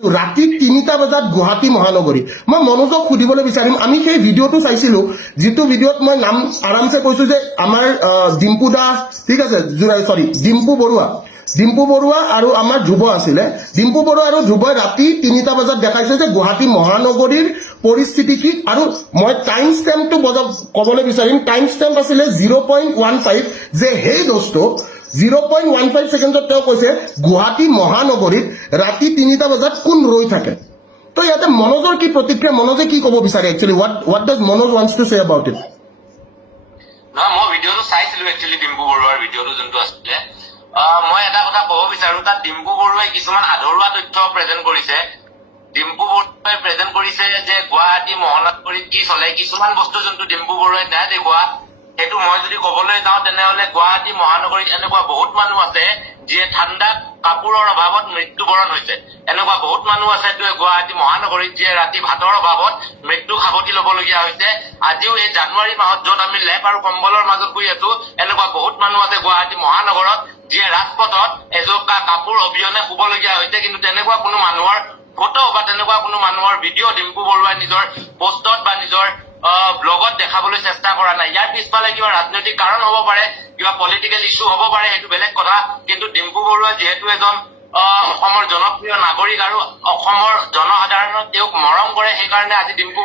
ৰাতি ৩টা বজাত গুৱাহাটী মহানগৰী মই মনোজক সুধিবলৈ বিচাৰিম আমি সেই ভিডিঅ'টো চাইছিলো যিটো ভিডিঅ'ত মই নাম আৰামছে কৈছো যে আমাৰ ডিম্পু দা ঠিক আছে সৰি ডিম্পু বৰুৱা আৰু আমাৰ ধ্ৰুৱ আছিলে ডিম্পু বৰুৱা আৰু ধ্ৰুৱই ৰাতি ৩টা বজাত দেখাইছে যে গুৱাহাটী মহানগৰীৰ পৰিস্থিতি কি আৰু মই টাইম ষ্টেম্পটো ক'বলৈ বিচাৰিম টাইম ষ্টেম্প আছিলে 0.15 যে সেই দোস্ত 0.15 সেকেন্ডত তেওঁ কৈছে গুৱাহাটী মহানগৰীত ৰাতি ৩টা বজাত কোন ৰৈ থাকে তো ইয়াতে মনোজৰ কি প্ৰতিক্ৰিয়া মনোজে কি ক'ব বিচাৰে actually what does Manoj wants to say about it না মই ভিডিঅ'টো চাইছিলো একচুৱেলি ডিম্পু বৰুৱাৰ ভিডিঅ'টো যোনটো আছিলে মই এটা কথা ক'ব বিচাৰো তাত ডিম্পু বৰুৱাই কিছুমান আধৰুৱা তথ্য প্ৰেজেন্ট কৰিছে ডিম্পু বৰুৱাই প্ৰেজেন্ট কৰিছে যে গুৱাহাটী মহানগৰীত কি চলে কিছুমান বস্তু যোনটো ডিম্পু বৰুৱাই নাই দেখুওৱা সেইটো মই যদি ক'বলৈ যাওঁ তেনেহ'লে গুৱাহাটী মহানগৰীত এনেকুৱা বহুত মানুহ আছে যিয়ে ঠাণ্ডাত কাপোৰৰ অভাৱত মৃত্যুবৰণ হৈছে এনেকুৱা বহুত মানুহ আছে গুৱাহাটী মহানগৰীত যিয়ে ৰাতি ভাতৰ অভাৱত মৃত্যু সাৱটি ল'বলগীয়া হৈছে আজিও এই জানুৱাৰী মাহত য'ত আমি লেপ আৰু কম্বলৰ মাজত শুই আছো এনেকুৱা বহুত মানুহ আছে গুৱাহাটী মহানগৰত যিয়ে ৰাজপথত এজোকা কাপোৰ অবিহনে শুবলগীয়া হৈছে কিন্তু তেনেকুৱা কোনো মানুহৰ ফটো বা তেনেকুৱা কোনো মানুহৰ ভিডিঅ' ডিম্পু বৰুৱাই নিজৰ পোষ্টত বা নিজৰ ব্লগত দেখাবলৈ চেষ্টা কৰা নাই ইয়াৰ পিছফালে কিবা ৰাজনৈতিক কাৰণ হ'ব পাৰে কিবা পলিটিকেল ইছ্যু হ'ব পাৰে সেইটো বেলেগ কথা কিন্তু ডিম্পু বৰুৱা যিহেতু এজন অসমৰ জনপ্ৰিয় নাগৰিক আৰু অসমৰ জনসাধাৰণক তেওঁক মৰম কৰে সেইকাৰণে আজি ডিম্পু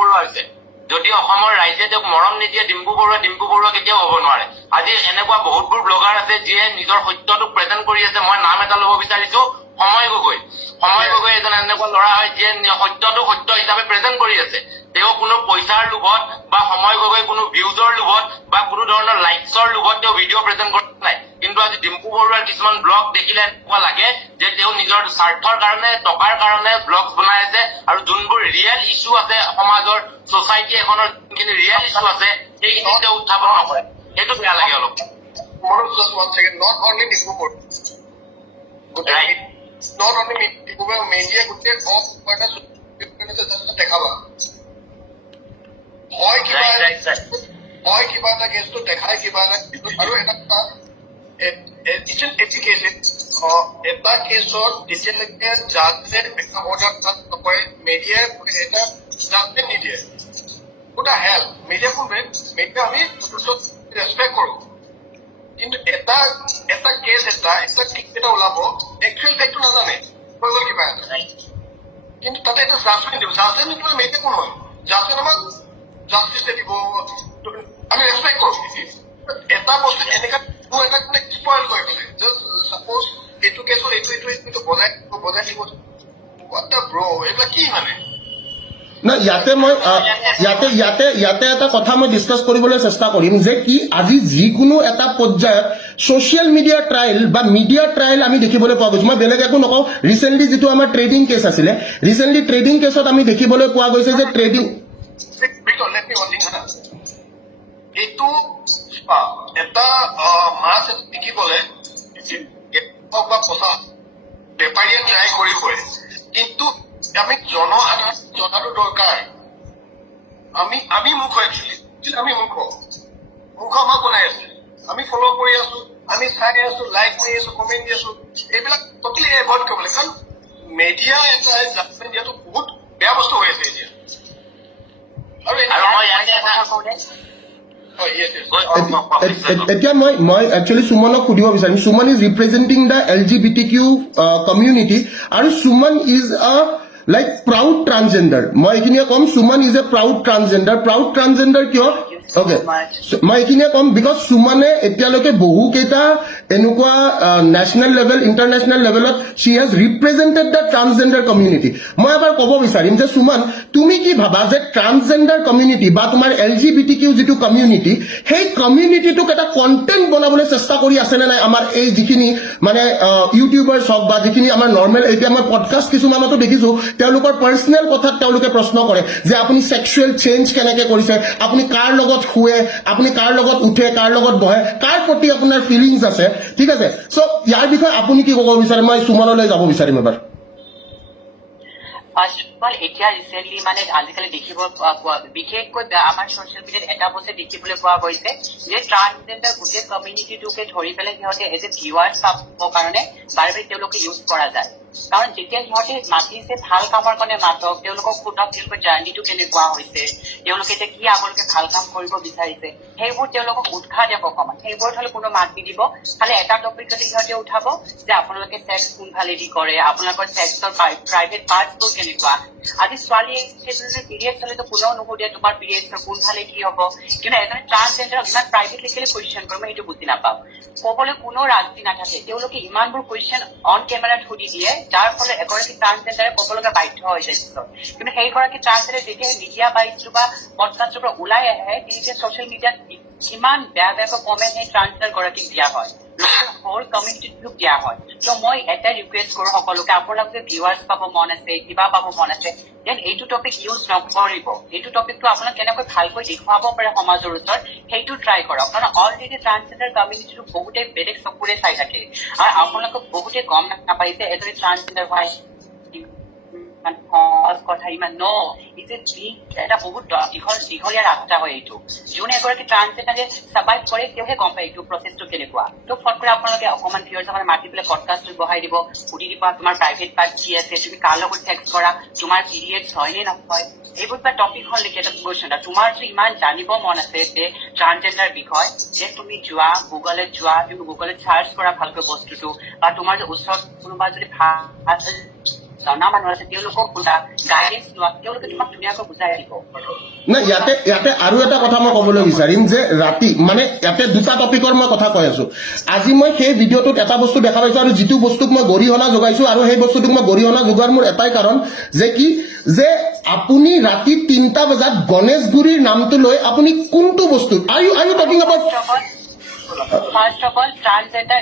বৰুৱা হৈছে যদি অসমৰ ৰাইজে তেওঁক মৰম নিদিয়ে ডিম্পু বৰুৱা কেতিয়াও হ'ব নোৱাৰে আজি এনেকুৱা বহুতবোৰ ব্লগাৰ আছে যিয়ে নিজৰ সত্যটোক প্ৰেজেন্ট কৰি আছে মই নাম এটা ল'ব বিচাৰিছো সময় গগৈ এজন এনেকুৱা ল'ৰা হয় যিয়ে সত্য হিচাপে প্ৰেজেন্ট কৰি আছে তেওঁ কোনো পইচাৰ লোভত বা সময় গগৈ কোনো ভিউজৰ লোভত বা কোনো ধৰণৰ লাইকছৰ লোভত তেওঁ ভিডিঅ' প্ৰেজেন্ট কৰা নাই কিন্তু আজি ডিম্পু বৰুৱাৰ কিছুমান ব্লগ দেখিলে এনেকুৱা লাগে যে তেওঁ নিজৰ স্বাৰ্থৰ কাৰণে টকাৰ কাৰণে ব্লগ বনাই আছে আৰু যোনবোৰ ৰিয়েল ইছ্যু আছে সমাজৰ ছ'চাইটি এখনৰ যোনখিনি ৰিয়েল ইছ্যু আছে সেইখিনি তেওঁ উত্থাপন নকৰে সেইটো বেয়া লাগে অলপ not only media গোটেই দেখাবা হয় কিবা এটা কেছটো দেখাই কিবা এটা আৰু এটা কেছত যেতিয়ালৈকে জাজে নকৰে মেডিয়াই এটা জাজমেণ্ট নিদিয়ে গোটা হেল্প মেডিয়া কোনবে মেডিয়া আমি ৰেচপেক্ট কৰো কিন্তু এটা কেছ এটা ঠিক এটা ওলাব একচুৱেল ফেক্টটো নাজানে হৈ গ'ল কিবা এটা কিন্তু তাতে এটা জাজমেণ্ট দিব জাজমেণ্ট মেডিয়া কোন হয় জাজমেণ্ট আমাক জাষ্টিছ দিব আমি ৰেচপেক্ট কৰো এটা বস্তু এনেকা এটা স্পইল কৰি পেলাই জাষ্ট চাপ'জ এইটো কেছত এইটো বজাই দিব ব্ৰ এইবিলাক কি মানে না ইয়াতে এটা কথা মই ডিছকাছ কৰিবলৈ চেষ্টা কৰিম যে কি আজি যিকোনো এটা পৰ্যায়ত ছ'চিয়েল মিডিয়া ট্ৰায়েল বা মিডিয়া ট্ৰায়েল আমি দেখিবলৈ পোৱা গৈছে মই বেলেগ একো নকওঁ ৰিচেণ্টলি যিটো আমাৰ ট্ৰেডিং কেছ আছিলে ৰিচেণ্টলি ট্ৰেডিং কেছত আমি দেখিবলৈ পোৱা গৈছে যে ট্ৰেডিং এইটো এটা মাছ দেখিবলৈ বা পচা বেপাৰীয়ে ট্ৰাই কৰিবই কিন্তু আমি জনাটো দৰকাৰ আমি মুখ একচুৱেলি আমি মুখ আমাক বনাই আছে আমি ফ'ল' কৰি আছো আমি চাই আছো লাইক কৰি আছো কমেণ্ট দি আছো এইবিলাক টটেলি এভইড কৰিব লাগে কাৰণ মেডিয়া এটা জাজমেণ্ট দিয়াটো বহুত বেয়া বস্তু হৈ আছে এতিয়া এতিয়া মই একচুৱেলি সুমনক সুধিব বিচাৰিম Suman is representing the LGBTQ community আৰু Suman is a like proud transgender মই এইখিনিয়ে কম Suman is a proud transgender কিয় Okay. মই এইখিনিয়ে কম বিকজ সুমনে এতিয়ালৈকে বহু কেইটা এনেকুৱা নেশ্যনেল লেভেল ইণ্টাৰনেশ্যনেল লেভেলত she has represented the transgender community মই এবাৰ ক'ব বিচাৰিম যে সুমন তুমি কি ভাবা যে ট্ৰান্সজেণ্ডাৰ কমিউনিটি বা তোমাৰ LGBTQ যিটো কমিউনিটি সেই কমিউনিটিটোক এটা কণ্টেণ্ট বনাবলৈ চেষ্টা কৰি আছেনে নাই আমাৰ এই যিখিনি মানে ইউটিউবাৰ্ছ হওক বা যিখিনি আমাৰ নৰ্মেল এতিয়া মই পডকাষ্ট কিছুমানতো দেখিছোঁ তেওঁলোকৰ পাৰ্চনেল কথাত তেওঁলোকে প্ৰশ্ন কৰে যে আপুনি ছেক্সুৱেল চেঞ্জ কেনেকৈ কৰিছে আপুনি কাৰ লগত শুৱে আপুনি কাৰ লগত উঠে কাৰ লগত বহে কাৰ প্ৰতি আপোনাৰ ফিলিংছ আছে ঠিক আছে সো ইয়াৰ বিষয়ে আপুনি কি ক'ব বিচাৰে মই সুমনলৈ যাব বিচাৰিম এবাৰ ফাৰ্ষ্ট অফ অল এতিয়া ৰিচেণ্টলি মানে আজিকালি দেখিব পোৱা বিশেষকৈ আমাৰ ছ'চিয়েল মিডিয়াত এটা বস্তু দেখিবলৈ পোৱা গৈছে যে ট্ৰান্সজেণ্ডাৰ গোটেই কমিউনিটিটোকে ধৰি পেলাই সিহঁতে এজ এ ভিউৱাৰ্ছ পাবৰ কাৰণে বাৰে বাৰে তেওঁলোকে ইউজ কৰা যায় কাৰণ যেতিয়া সিহঁতে মাতিছে ভাল কামৰ কাৰণে মাতক, তেওঁলোকক সোধক তেওঁলোকৰ জাৰ্ণিটো কেনেকুৱা হৈছে, তেওঁলোকে এতিয়া কি আগলৈকে ভাল কাম কৰিব বিচাৰিছে, সেইবোৰ তেওঁলোকক উৎসাহ দিয়ক অকমান। সেইবোৰত হলে কোনো মাত নিদিব, খালি এটা টপিকতে সিহঁতে উঠাব যে আপোনালোকে ছেক্স কোনফালেদি কৰে, আপোনালোকৰ ছেক্সৰ প্ৰাইভেট পাৰ্টছবোৰ কেনেকুৱা। আজি ছোৱালীয়ে পিৰিয়ডছ হলেতো কোনেও নুসুধে তোমাৰ পিৰিয়ডছৰ কোনফালে কি হব, কিন্তু এজনে ট্ৰান্সজেণ্ডাৰক ইমান প্ৰাইভেটলি কেলে কুৱেশ্যন কৰে মই সেইটো বুজি নাপাওঁ। কবলৈ কোনো ৰাজনীতি নাথাকে, তেওঁলোকে ইমানবোৰ কুৱেশ্যন অন কেমেৰাত সুধি দিয়ে, যাৰ ফলত এগৰাকী ট্ৰান্সজেণ্ডাৰে ক'বলগা বাধ্য হৈ যায় পিছত। কিন্তু সেইগৰাকী ট্ৰান্সজেণ্ডাৰ যেতিয়া মিডিয়া বাইজটোৰ বা পডকাষ্টৰ পৰা ওলাই আহে, তেতিয়া ছচিয়েল মিডিয়াত কিমান বেয়া বেয়াকৈ কমেণ্ট সেই ট্ৰান্সজেণ্ডাৰ গৰাকীক দিয়া হয়, হোল কমিউনিটিটোক দিয়া হয়। ত' মই এটা ৰিকুৱেষ্ট কৰো সকলোকে, আপোনালোক যে ভিউৱাৰ্ছ পাব মন আছে, কিবা পাব মন আছে, দেন এইটো টপিক ইউজ নকৰিব। এইটো টপিকটো আপোনাক কেনেকৈ ভালকৈ দেখুৱাব পাৰে সমাজৰ ওচৰত, সেইটো ট্ৰাই কৰক। কাৰণ অলৰেডি ট্ৰান্সজেণ্ডাৰ কমিউনিটিটো বহুতে বেলেগ চকুৰে চাই থাকে, আৰু আপোনালোকক বহুতে গম নাপায় যে এজনী ট্ৰান্সজেণ্ডাৰ হয় কথা ইমান ন এটা বহুত দীঘলীয়া ৰাস্তা হয় এইটো। যোন এগৰাকী ট্ৰান্সজেণ্ডাৰে চাৰ্ভাইভ কৰে তেওঁহে গম পায় এইটো প্ৰচেছটো কেনেকুৱা। ত' ফট কৰি আপোনালোকে অকমান ভিউৱাৰ্ছ মাতি পেলাই পডকাষ্টটো বহাই দিব, সুধি দিব তোমাৰ প্ৰাইভেট পাৰ্ট কি আছে, তুমি কাৰ লগত ছেক্স কৰা, তোমাৰ পিৰিয়ডছ হয় নে নহয়, এইবোৰ কিবা টপিক হ'ল নেকি এটা কুৱেশ্যন। তোমাৰ যদি ইমান জানিব মন আছে যে ট্ৰান্সজেণ্ডাৰ বিষয়, যে তুমি যোৱা গুগলত যোৱা, তুমি গুগলত চাৰ্চ কৰা ভালকৈ বস্তুটো, বা তোমাৰ যে ওচৰত কোনোবা যদি ভাল জনা মানুহ আছে তেওঁলোকক সোধা, গাইডেন্স লোৱা, তেওঁলোকে তোমাক ধুনীয়াকৈ বুজাই দিব। না ইয়াতে আৰু এটা কথা মই ক'বলৈ বিচাৰিম যে ৰাতি মানে ইয়াতে দুটা টপিকৰ মই কথা কৈ আছো। আজি মই সেই ভিডিঅ'টোত এটা বস্তু দেখা পাইছো, আৰু যিটো বস্তুক মই গৰিহণা যোগাইছো, আৰু সেই বস্তুটোক মই গৰিহণা যোগোৱাৰ মোৰ এটাই কাৰণ যে কি যে আপুনি ৰাতি 3টা বজাত গণেশগুৰিৰ নামটো লৈ আপুনি কোনটো বস্তু are you talking about? First of all transgender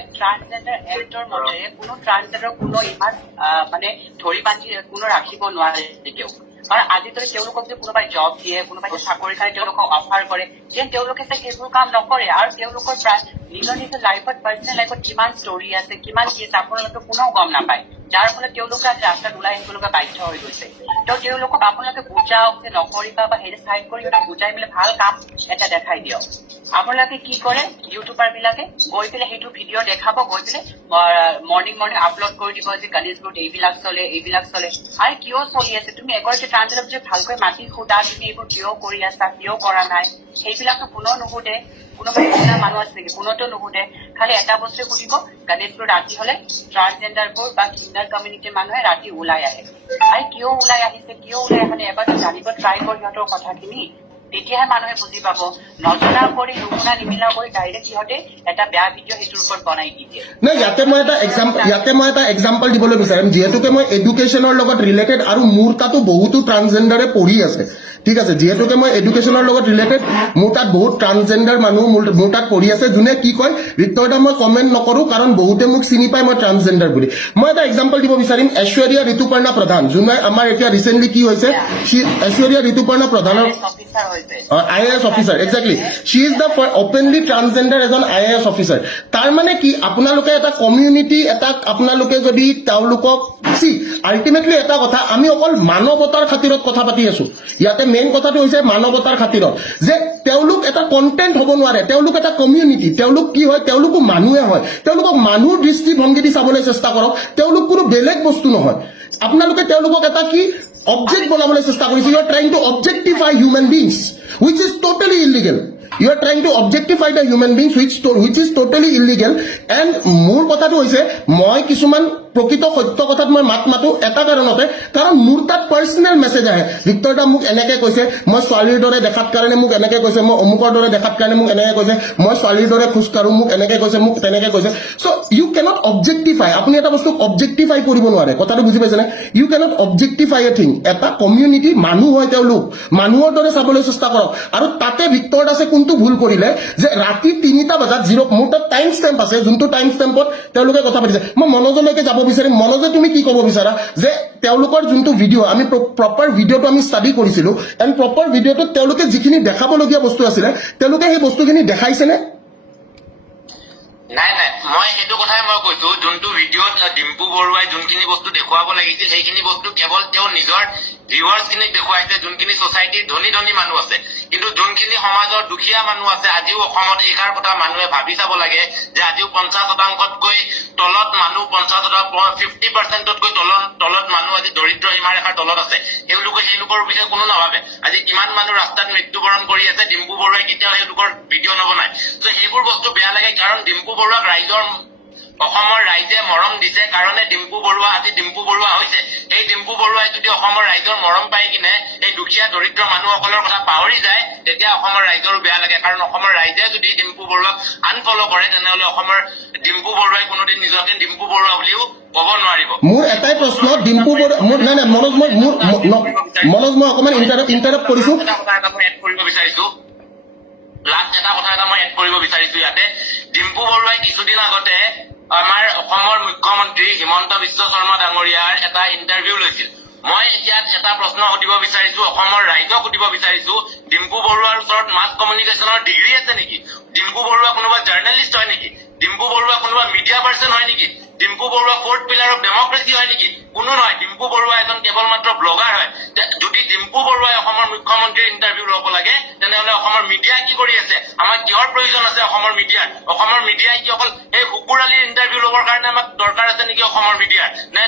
actor মতে কোনো ট্ৰান্সজেণ্ডাৰ কোনো ইমান মানে ধৰি বান্ধি কোনো ৰাখিব নোৱাৰে কেতিয়াও। কাৰণ আজিকালি তেওঁলোকক যে কোনোবাই জব দিয়ে, কোনোবাই চাকৰিৰ কাৰণে তেওঁলোকক অফাৰ কৰে, যেন তেওঁলোকে সেইবোৰ কাম নকৰে। আৰু তেওঁলোকৰ নিজৰ নিজৰ লাইফত পাৰ্চনেল লাইফত কিমান ষ্টৰী আছে, কিমান কি আছে আপোনালোকে কোনেও গম নাপায়, যাৰ ফলত তেওঁলোকে আজি ৰাস্তাত ওলাই আহিবলগীয়া বাধ্য হৈ গৈছে। ত' তেওঁলোকক আপোনালোকে বুজাওক যে নকৰিবা, বা হেৰি চাইড কৰি বুজাই মেলি ভাল কাম এটা দেখাই দিয়ক। আপোনালোকে কি কৰে, ইউটিউবাৰ বিলাকে গৈ পেলাই সেইটো ভিডিঅ' দেখাব, গৈ পেলাই মৰ্ণিং আপলোড কৰি দিব যে গণেশগুৰিত এইবিলাক চলে এইবিলাক চলে। আৰু কিয় চলি আছে, তুমি এগৰাকী ট্ৰান্সজেণ্ডাৰক যে ভালকৈ মাতি সোধা তুমি এইবোৰ কিয় কৰি আছা, কিয় কৰা নাই, সেইবিলাকতো কোনেও নুসুধে। কোনোবাই শুনা মানুহ আছে নেকি, কোনোতো নুসুধে। খালি এটা বস্তুৱে সুধিব, গণেশগুৰি ৰাতি হলে ট্ৰান্সজেণ্ডাৰবোৰ বা কিণ্ডাৰ কমিউনিটিৰ মানুহে ৰাতি ওলাই আহে। আৰু কিয় ওলাই আহিছে, কিয় ওলাই আহে এবাৰ জানিব ট্ৰাই কৰি সিহঁতৰ কথাখিনি, তেতিয়াহে মানুহে বুজি পাব। নজনা কৰি নুশুনা নিমিলা কৰি ডাইৰেক্ট সিহঁতে এটা বেয়া ভিডিঅ' সেইটোৰ ওপৰত বনাই দি দিয়ে। নাই ইয়াতে মই এটা এক্সাম্পল দিবলৈ বিচাৰিম, যিহেতুকে মই এডুকেশ্যনৰ লগত ৰিলেটেড, আৰু মোৰ তাতো বহুতো ট্ৰান্সজেণ্ডাৰে পঢ়ি আছে, ঠিক আছে। যিহেতুকে মই এডুকেশ্যনৰ লগত ৰিলেটেড, মোৰ তাত বহুত ট্ৰান্সজেণ্ডাৰ মানুহ মোৰ তাত পঢ়ি আছে, যোনে কি কয় ভিক্টৰিয়া মই কমেণ্ট নকৰো, কাৰণ বহুতে মোক চিনি পায় মই ট্ৰান্সজেণ্ডাৰ বুলি। মই এটা এক্সাম্পল দিব বিচাৰিম, ঐশ্বৰ্যা ঋতুপৰ্ণা প্ৰধান, যোনে আমাৰ এতিয়া ৰিচেণ্টলি কি হৈছে, ঐশ্বৰ্যা ঋতুপৰ্ণা প্ৰধানৰ IAS officer, exactly Shi is the openly transgender এজন IAS অফিচাৰ। তাৰ মানে কি, আপোনালোকে এটা কমিউনিটি এটাক আপোনালোকে যদি তেওঁলোকক আল্টিমেটলি এটা কথা, আমি অকল মানৱতাৰ খাতিৰত কথা পাতি আছো। ইয়াতে মেইন কথাটো হৈছে মানৱতাৰ খাতিৰত, যে তেওঁলোক এটা কণ্টেণ্ট হ'ব নোৱাৰে, তেওঁলোক এটা কমিউনিটি, তেওঁলোক কি হয়, তেওঁলোকো মানুহে হয়, তেওঁলোকক মানুহৰ দৃষ্টিভংগী দি চাবলৈ চেষ্টা কৰক, তেওঁলোক কোনো বেলেগ বস্তু নহয়। আপোনালোকে তেওঁলোকক এটা কি অবজেক্ট বনাবলৈ চেষ্টা কৰিছে। You are trying to objectify human beings, which is totally illegal. You are trying to objectify the human beings, which is totally illegal. And মোৰ কথাটো হৈছে, মই কিছুমান প্ৰকৃত সত্য কথাত মই মাতো এটা কাৰণতে, কাৰণ মোৰ তাত পাৰ্চনেল মেছেজ আহে, ভিক্টৰ দা মোক এনেকে কৈছে, মই ছোৱালীৰ দৰে দেখাত কাৰণে মোক এনেকে কৈছে, মই অমুকৰ দৰে দেখাত কাৰণে মোক এনেকে কৈছে, মই ছোৱালীৰ দৰে খোজকাঢ়ো মোক এনেকে কৈছে, মোক তেনেকে কৈছে। চ' ইউ কেনট অবজেক্টিফাই, আপুনি এটা বস্তুক অবজেক্টিফাই কৰিব নোৱাৰে, কথাটো বুজি পাইছেনে? You cannot objectify a thing. এটা কমিউনিটি মানুহ হয়, তেওঁলোক মানুহৰ দৰে চাবলৈ চেষ্টা কৰক। আৰু তাতে ভিক্টৰ দাসে কোনটো ভুল কৰিলে, যে ৰাতি 3টা বজাত মোৰ তাত টাইম ষ্টেম্প আছে, যোনটো টাইম ষ্টেম্পত তেওঁলোকে কথা পাতিছে। মই মনোজলৈকে যাব বিচাৰিম, মনোজে তুমি কি ক'ব বিচাৰা, যে তেওঁলোকৰ যোনটো ভিডিঅ', আমি প্ৰপাৰ ভিডিঅ'টো আমি ষ্টাডি কৰিছিলো, এণ্ড প্ৰপাৰ ভিডিঅ'টোত তেওঁলোকে যিখিনি দেখাবলগীয়া বস্তু আছিলে, তেওঁলোকে সেই বস্তুখিনি দেখাইছেনে? নাই, মই সেইটো কথাই মই কৈছো, যোনটো ভিডিঅ'ত ডিম্পু বৰুৱাই যোনখিনি বস্তু দেখুৱাব লাগিছিল, সেইখিনি বস্তু কেৱল তেওঁ নিজৰ ভিউৱাৰ্ছ খিনিক দেখুৱাইছে, যোনখিনি ছচাইটিৰ ধনী মানুহ আছে। কিন্তু যোনখিনি সমাজৰ দুখীয়া মানুহ আছে আজিও অসমত এইষাৰ কথা মানুহে ভাবি চাব লাগে যে আজিও 50%তকৈ তলত মানুহ 50%তকৈ তলত মানুহ আজি দৰিদ্ৰ সীমাৰেখাৰ তলত আছে সেইলোকৰ বিষয়ে কোনো নাভাবে আজি কিমান মানুহ ৰাস্তাত মৃত্যুবৰণ কৰি আছে ডিম্পু বৰুৱাই কেতিয়াও সেইলোকৰ ভিডিঅ' নবনায় তো সেইবোৰ বস্তু বেয়া লাগে কাৰণ ডিম্পু বৰুৱাক অসমৰ ৰাইজে মৰম দিছে কাৰণে ডিম্পু বৰুৱা আজি ডিম্পু বৰুৱা হৈছে এই ডিম্পু বৰুৱাই যদি অসমৰ ৰাইজৰ মৰম পাই কিনে এই দুখীয়া দৰিদ্ৰ মানুহসকলৰ কথা পাহৰি যায় তেতিয়া অসমৰ ৰাইজৰো বেয়া লাগে কাৰণ অসমৰ ৰাইজে যদি ডিম্পু বৰুৱাক আনফল' কৰে তেনেহলে অসমৰ ডিম্পু বৰুৱাই কোনোদিন নিজকে ডিম্পু বৰুৱা বুলিও ক'ব নোৱাৰিব মোৰ এটাই প্ৰশ্ন ডিম্পু বৰুৱা নাই মনোজ মই অকমান ইণ্টাৰাপ্ট কৰিছো এটা কথা এটা মই এড কৰিব বিচাৰিছো লাষ্ট এটা কথা এটা মই এড কৰিব বিচাৰিছো ইয়াতে ডিম্পু বৰুৱাই কিছুদিন আগতে আমাৰ অসমৰ মুখ্যমন্ত্ৰী হিমন্ত বিশ্ব শৰ্মা ডাঙৰীয়াৰ এটা ইণ্টাৰভিউ লৈছিল মই এতিয়া এটা প্ৰশ্ন সুধিব বিচাৰিছো অসমৰ ৰাইজক সুধিব বিচাৰিছো ডিম্পু বৰুৱাৰ ওচৰত মাছ কমিউনিকেশ্যনৰ ডিগ্ৰী আছে নেকি ডিম্পু বৰুৱা কোনোবা জাৰ্নেলিষ্ট হয় নেকি ডিম্পু বৰুৱা কোনোবা মিডিয়া পাৰ্চন হয় নেকি Dimpu Baruah fourth pillar of democracy হয় নেকি কোনো নহয় ডিম্পু বৰুৱা এজন কেৱল মাত্ৰ ব্লগাৰ হয় যদি ডিম্পু বৰুৱাই অসমৰ মুখ্যমন্ত্ৰীৰ ইণ্টাৰভিউ ল'ব লাগে তেনেহলে অসমৰ মিডিয়াই কি কৰি আছে আমাক কিহৰ প্ৰয়োজন আছে অসমৰ মিডিয়াই কি অকল সেই শুকুৰালীৰ ইণ্টাৰভিউ ল'বৰ কাৰণে আমাক দৰকাৰ আছে নেকি অসমৰ মিডিয়াৰ নে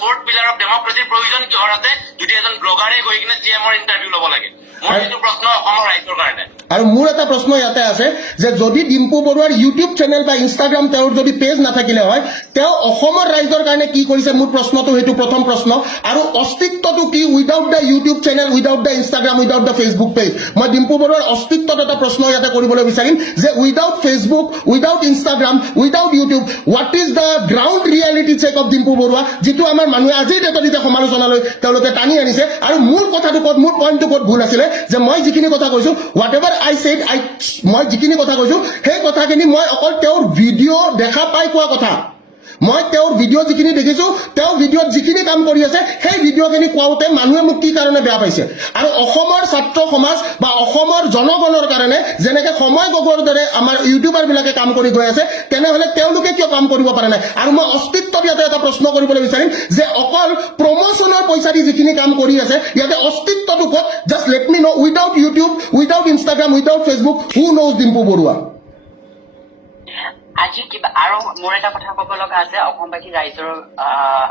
ফ'ৰ্থ পিলাৰ অফ ডেমক্ৰেচিৰ প্ৰয়োজন কিহৰ আছে যদি এজন ব্লগাৰে গৈ কিনে চিএমৰ ইণ্টাৰভিউ ল'ব লাগে মোৰ এইটো প্ৰশ্ন অসমৰ ৰাইজৰ কাৰণে আৰু মোৰ এটা প্ৰশ্ন ইয়াতে আছে যে যদি ডিম্পু বৰুৱাৰ ইউটিউব চেনেল বা ইনষ্টাগ্ৰাম তেওঁৰ যদি পেজ নাথাকিলে হয় তেওঁ অসমৰ ৰাইজৰ কাৰণে কি কৰিছে মোৰ প্ৰশ্নটো সেইটো প্ৰথম প্ৰশ্ন আৰু অস্তিত্বটো কি without the YouTube channel without the Instagram without the Facebook page মই ডিম্পু বৰুৱাৰ অস্তিত্বত এটা প্ৰশ্ন ইয়াতে কৰিবলৈ বিচাৰিম যে without Facebook without Instagram without YouTube what is the ground reality check of Dimpu Baruah যিটো আমাৰ মানুহে আজিৰ ডেটত এতিয়া সমালোচনালৈ তেওঁলোকে টানি আনিছে আৰু মোৰ কথাটো ক'ত মোৰ পইণ্টটো ক'ত ভুল আছিলে যে মই যিখিনি কথা কৈছো হোৱাট এভাৰ মই যিখিনি কথা কৈছো সেই কথাখিনি মই অকল তেওঁৰ ভিডিঅ' দেখা পাই কোৱা কথা মই তেওঁৰ ভিডিঅ' যিখিনি দেখিছো তেওঁ ভিডিঅ'ত যিখিনি কাম কৰি আছে সেই ভিডিঅ'খিনি কোৱাওঁতে মানুহে মোক কি কাৰণে বেয়া পাইছে আৰু অসমৰ ছাত্ৰ সমাজ বা অসমৰ জনগণৰ কাৰণে যেনেকে সময় গগৈৰ দৰে আমাৰ ইউটিউবাৰবিলাকে কাম কৰি গৈ আছে তেনেহ'লে তেওঁলোকে কিয় কাম কৰিব পৰা নাই আৰু মই অস্তিত্বত ইয়াতে এটা প্ৰশ্ন কৰিবলৈ বিচাৰিম যে অকল প্ৰমোচনৰ পইচা দি যিখিনি কাম কৰি আছে ইয়াতে অস্তিত্বটো ক'ত just let me know' without YouTube without Instagram without Facebook who knows Dimpu Baruah আজি কিবা আৰু মোৰ এটা কথা ক'ব লগা আছে অসমবাসী ৰাইজৰ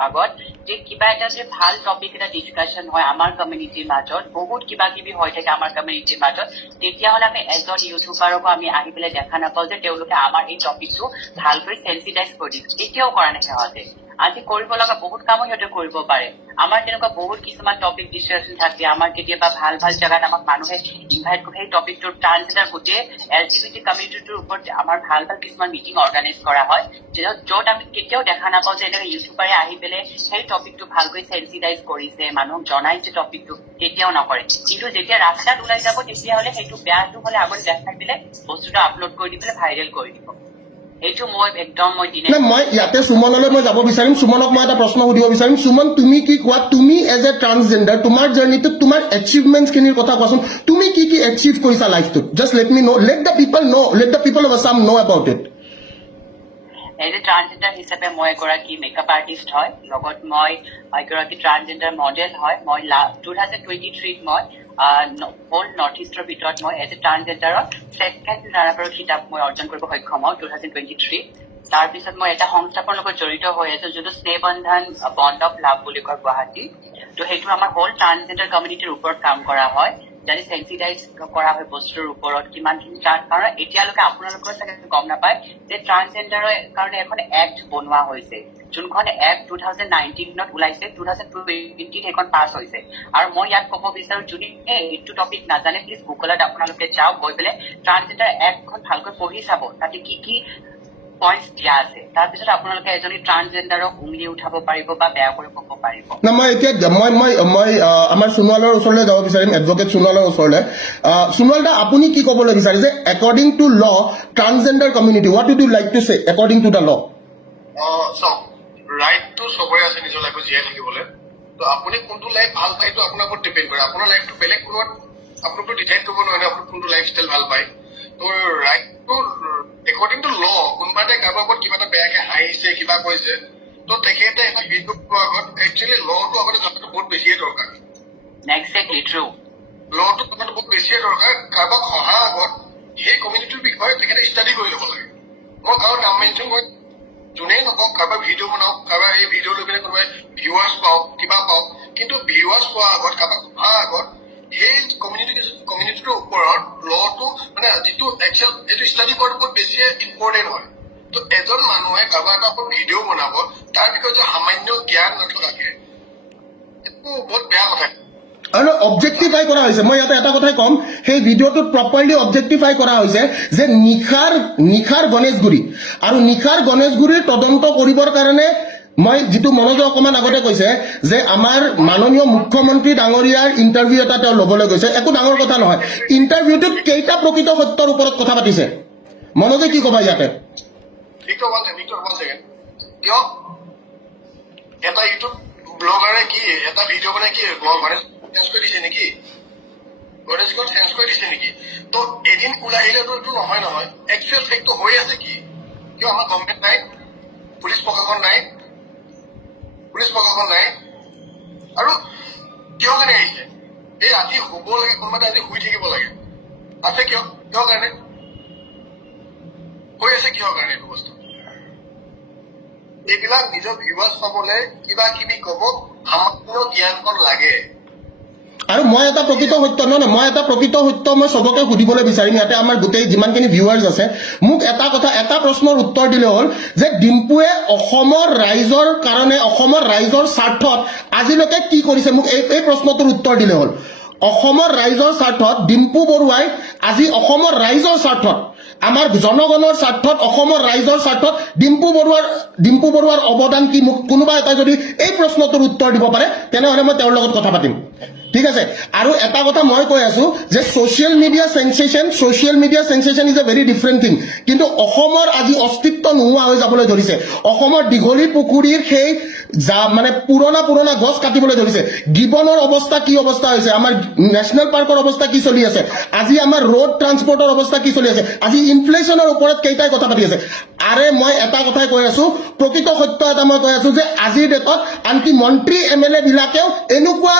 আগত যে কিবা এটা যে ভাল টপিক এটা ডিছকাশ্যন হয় আমাৰ কমিউনিটিৰ মাজত বহুত কিবা কিবি হৈ থাকে আমাৰ কমিউনিটিৰ মাজত তেতিয়াহ'লে আমি এজন ইউটিউবাৰকো আমি আহি পেলাই দেখা নাপাওঁ যে তেওঁলোকে আমাৰ এই টপিকটো ভালকৈ চেনচিটাইজ কৰি দিছে এতিয়াও কৰা নাই সিহঁতে আজি কৰিব লগা বহুত কামো সিহঁতে কৰিব পাৰে আমাৰ তেনেকুৱা বহুত কিছুমান টপিক ডিছকাশ্যন থাকে আমাৰ কেতিয়াবা ভাল ভাল জেগাত আমাক মানুহে ইনভাইট কৰি সেই টপিকটোৰ ট্ৰান্সজেণ্ডাৰ গোটেই LGBT কমিউনিটিটোৰ ওপৰত আমাৰ ভাল ভাল কিছুমান মিটিং অৰ্গেনাইজ কৰা হয় য'ত আমি কেতিয়াও দেখা নাপাওঁ যে এনেকৈ ইউটিউবাৰে আহি পেলাই সেই টপিকটো ভালকৈ চেনচিটাইজ কৰিছে মানুহক জনাইছে টপিকটো তেতিয়াও নকৰে কিন্তু যেতিয়া ৰাস্তাত ওলাই যাব তেতিয়াহ'লে সেইটো বেয়াটো হ'লে আগতে দেখাই পেলাই বস্তুটো আপলোড কৰি দি পেলাই ভাইৰেল কৰি দিব এইটো মই একদম মই ইয়াতে সুমনলৈ মই যাব বিচাৰিম সুমনক মই এটা প্ৰশ্ন সুধিব বিচাৰিম সুমন তুমি কি কোৱা তুমি এজ এ ট্ৰান্সজেণ্ডাৰ তোমাৰ জাৰ্নিটোত তোমাৰ এচিভমেণ্টছখিনিৰ কথা কোৱাচোন তুমি কি কি এচিভ কৰিছা লাইফটোত just let me know' let the people of Assam know' about it as a transgender হিচাপে মই এগৰাকী মেকআপ আৰ্টিষ্ট হয় লগত মই এগৰাকী ট্ৰান্সজেণ্ডাৰ মডেল হয় মই 2023 মই হোল নৰ্থ ইষ্টৰ ভিতৰত মই এজ এ ট্ৰান্সজেণ্ডাৰত ছেকেণ্ড নাম্বাৰৰ খিতাপ মই অৰ্জন কৰিব সক্ষম হওঁ 2023 তাৰপিছত মই এটা সংস্থাপনৰ লগত জড়িত হৈ আছো যোনটো স্নেহবন্ধন বণ্ড অফ লাভ বুলি কয় গুৱাহাটী তো সেইটো আমাৰ হোল ট্ৰান্সজেণ্ডাৰ কমিউনিটিৰ ওপৰত কাম কৰা হয় যাতে চেনচিটাইজ কৰা হয় বস্তুৰ ওপৰত কিমানখিনি কাৰণ এতিয়ালৈকে আপোনালোকৰ চাগে গম নাপায় যে ট্ৰান্সজেণ্ডাৰৰ কাৰণে এখন এক্ট বনোৱা হৈছে যোনখন এক্ট 2019ত ওলাইছে 2020 সেইখন পাছ হৈছে আৰু মই ইয়াত ক'ব বিচাৰো যোনে এইটো টপিক নাজানে প্লিজ গুগলত আপোনালোকে যাওক গৈ পেলাই ট্ৰান্সজেণ্ডাৰ এক্টখন ভালকৈ পঢ়ি চাব তাতে কি কি পইণ্টছ দিয়া আছে তাৰপিছত আপোনালোকে এজনী ট্ৰান্সজেণ্ডাৰক উংলি উঠাব পাৰিব বা বেয়া কৰিব পাৰিব না মই এতিয়া মই আমাৰ সোণোৱালৰ ওচৰলৈ যাব বিচাৰিম এডভকেট সোণোৱালৰ ওচৰলৈ সোণোৱাল দা আপুনি কি ক'বলৈ বিচাৰে যে according to law transgender community what would you like to say according to the law চাওক ৰাইটটো চবৰে আছে নিজৰ লাইফত জীয়াই থাকিবলৈ তো আপুনি কোনটো লাইফ ভাল পায় এইটো আপোনাৰ ওপৰত ডিপেণ্ড কৰে আপোনাৰ লাইফটো বেলেগ কোনো আপোনাকতো ডিজাইন কৰিব নোৱাৰে আপুনি কোনটো লাইফষ্টাইল ভাল পায় তো ৰাইটটো একৰ্ডিং টু ল কোনোবা এটা কাৰোবাৰ ওপৰত কিবা এটা বেয়াকে হাঁহিছে কিবা কৈছে তো তেখেতে এটা ভিডিঅ' আগত একচুৱেলি লটো আগতে জনাটো বহুত বেছিয়ে দৰকাৰ এক্সেক্টলি ট্ৰু লটো তোমাক বহুত বেছিয়ে দৰকাৰ কাৰোবাক সহায়ৰ আগত সেই কমিউনিটিৰ বিষয়ে তেখেতে ষ্টাডি কৰি ল'ব লাগে মই কাৰো নাম মেনশ্যন কৰি যোনেই নকওক কাৰোবাৰ ভিডিঅ' বনাওক কাৰোবাৰ এই ভিডিঅ' লৈ পেলাই কোনোবাই ভিউৱাৰ্ছ পাওক কিবা পাওক কিন্তু ভিউৱাৰ্ছ পোৱাৰ আগত কাৰোবাক সহায়ৰ আগত সেই কমিউনিটিটোৰ ওপৰত লটো মানে যিটো একচুৱেল এইটো ষ্টাডি কৰাটো বহুত বেছিয়ে ইম্পৰ্টেণ্ট হয় তো এজন মানুহে কাৰোবাৰ এটা ওপৰত ভিডিঅ' বনাব তাৰ বিষয়ে যে সামান্য জ্ঞান নথকাকে এইটো বহুত বেয়া কথা আৰু অবজেক্টিফাই কৰা হৈছে মই ইয়াতে এটা কথাই ক'ম সেই ভিডিঅ'টোত প্ৰপাৰলি অবজেক্টিফাই কৰা হৈছে যে নিশাৰ গণেশগুৰি আৰু নিশাৰ গণেশগুৰিৰ তদন্ত কৰিবৰ কাৰণে মই যিটো মনোজ অকমান আগতে কৈছে যে আমাৰ মাননীয় মুখ্যমন্ত্ৰী ডাঙৰীয়াৰ ইণ্টাৰভিউ এটা তেওঁ ল'বলৈ গৈছে একো ডাঙৰ কথা নহয় ইণ্টাৰভিউটোত কেইটা প্ৰকৃত সত্যৰ ওপৰত কথা পাতিছে মনোজে কি ক'বা ইয়াতে ভিক্টৰ ওৱান ছেকেণ্ড কিয় এটা ইউটিউব ব্লগাৰে কি এটা ভিডিঅ' বনাই কি গণেশ চেঞ্জ কৰি দিছে নেকি গণেশগড় চেঞ্জ কৰি দিছে নেকি তো এদিন ওলাই আহিলেতো এইটো নহয় একচুৱেল ফেক্টটো হৈ আছে কি কিয় আমাৰ গভৰ্ণমেণ্ট নাই পুলিচ প্ৰশাসন নাই আৰু কিয় কাৰণে আহিছে এই ৰাতি শুব লাগে কোনোবা আজি শুই থাকিব লাগে আছে কিয় কাৰণে হৈ আছে কিহৰ কাৰণে এইটো বস্তু এইবিলাক নিজৰ ভিউৱাৰ্ছ পাবলৈ কিবা কিবি ক'ব সামান্য জ্ঞানকণ লাগে আৰু মই এটা প্ৰকৃত সত্য মই এটা প্ৰকৃত সত্য মই চবকে সুধিবলৈ বিচাৰিম ইয়াতে আমাৰ গোটেই যিমানখিনি ভিউৱাৰ্ছ আছে মোক এটা প্ৰশ্নৰ উত্তৰ দিলে হ'ল যে ডিম্পুৱে অসমৰ ৰাইজৰ কাৰণে অসমৰ ৰাইজৰ স্বাৰ্থত আজিলৈকে কি কৰিছে মোক এই প্ৰশ্নটোৰ উত্তৰ দিলে হ'ল অসমৰ ৰাইজৰ স্বাৰ্থত ডিম্পু বৰুৱাই আজি অসমৰ ৰাইজৰ স্বাৰ্থত আমাৰ জনগণৰ স্বাৰ্থত অসমৰ ৰাইজৰ স্বাৰ্থত ডিম্পু বৰুৱাৰ অৱদান কি মোক কোনোবা এটা যদি এই প্ৰশ্নটোৰ উত্তৰ দিব পাৰে তেনেহ'লে মই তেওঁৰ লগত কথা পাতিম ঠিক আছে আৰু এটা কথা মই কৈ আছো যে social media sensation is a very different thing কিন্তু অসমৰ আজি অস্তিত্ব নোহোৱা হৈ যাবলৈ ধৰিছে অসমৰ দীঘলী পুখুৰীৰ সেই মানে পুৰণা গছ কাটিবলৈ ধৰিছে গিবনৰ অৱস্থা কি অৱস্থা হৈছে আমাৰ নেশ্যনেল পাৰ্কৰ অৱস্থা কি চলি আছে আজি আমাৰ ৰোড ট্ৰান্সপৰ্টৰ অৱস্থা কি চলি আছে আজি ইনফ্লেশ্যনৰ ওপৰত কেইটাই কথা পাতি আছে আৰে মই এটা কথাই কৈ আছো প্ৰকৃত সত্য এটা মই কৈ আছো যে আজিৰ ডেটত আনকি মন্ত্ৰী MLA বিলাকেও এনেকুৱা